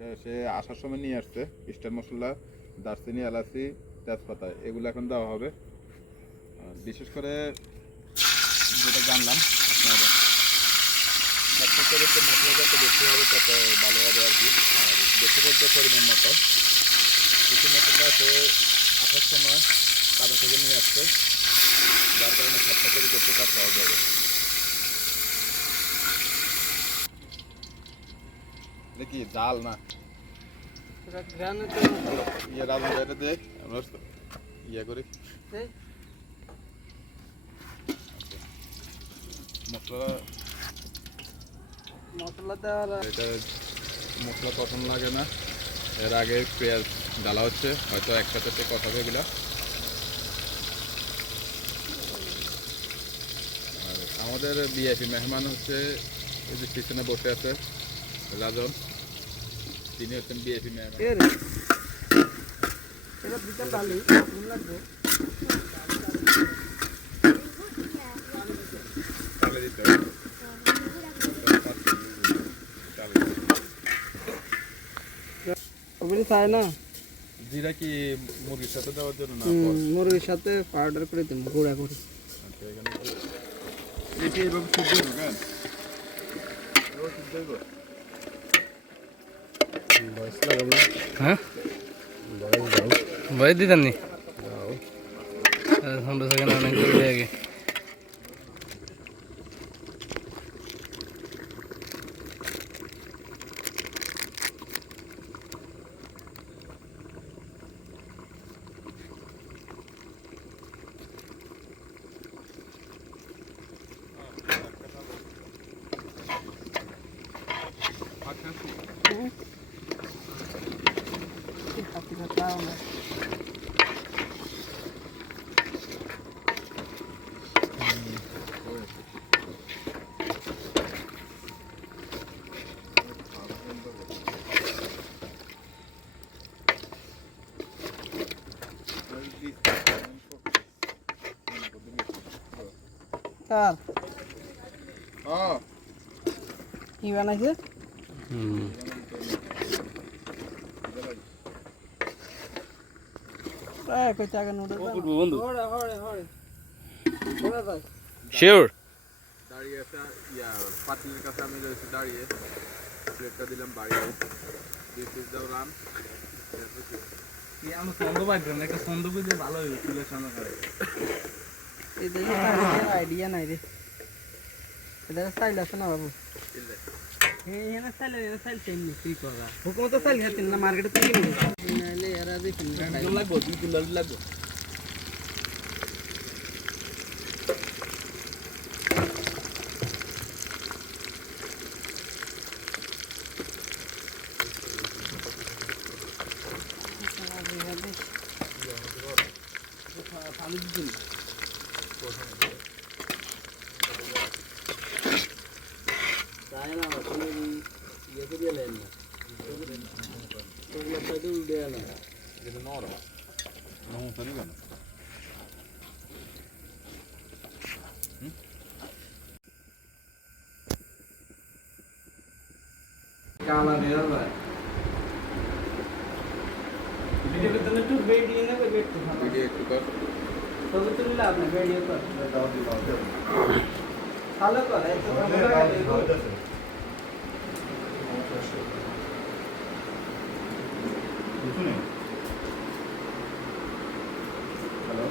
এটা সে আসার সময় নিয়ে আসছে স্টার মশলা, দারচিনি, এলাচি, তেজপাতা, এগুলো এখন দেওয়া হবে। আর বিশেষ করে যেটা জানলাম আপনার সবচেয়ে মশলা যত বেশি হবে তত ভালো হবে আর কি। আর বেশি বলতে পরিমাণ মতো কিছু মশলা সে আসার সময় কাদা থেকে নিয়ে আসছে, যার কারণে সবটা তৈরি করতে তার সহজ হবে। দেখি জাল না ইয়ে রাজু এটা দিয়ে আমরা ইয়ে করি মশলা দেওয়া। এটা মশলা তখন লাগে না, এর আগে পেঁয়াজ ডালা হচ্ছে, হয়তো একসাথে কথা হবে এগুলা। আর আমাদের বিআইপি মেহমান হচ্ছে এই যে পিছনে বসে আছে রাজন, তিনি হচ্ছেন বিআইপি মেহমান। চায় না জিরা কি মুরগির সাথে দেওয়ার জন্য না? মুরগির সাথে পাউডার করে দিন গুঁড়া করে। আচ্ছা, এখানে এটি এইভাবে সিদ্ধ হইব কেন? হ্যাঁ ভয় দিতেন নি অনেক আগে কি বানাইছে? শিওর দাঁড়িয়ে একটা পাতিলের কাছে আমি রয়েছি দাঁড়িয়ে, প্লেটটা দিলাম বাড়িয়ে, দুই পিস দাও রান। আমার ছন্দ পাইতাম না, একটা ছন্দ বুঝে ভালো হইবে চুলের সামনে করে। আইডিয়া নাই রে, এটা স্টাইল আছে না বাবু? হুকুমত স্টাইল খাতেন না, মার্কেটে তো কিনে নাইলে এরা দেখুন লাগবো, দুই তিন লাগবো। হ্যালো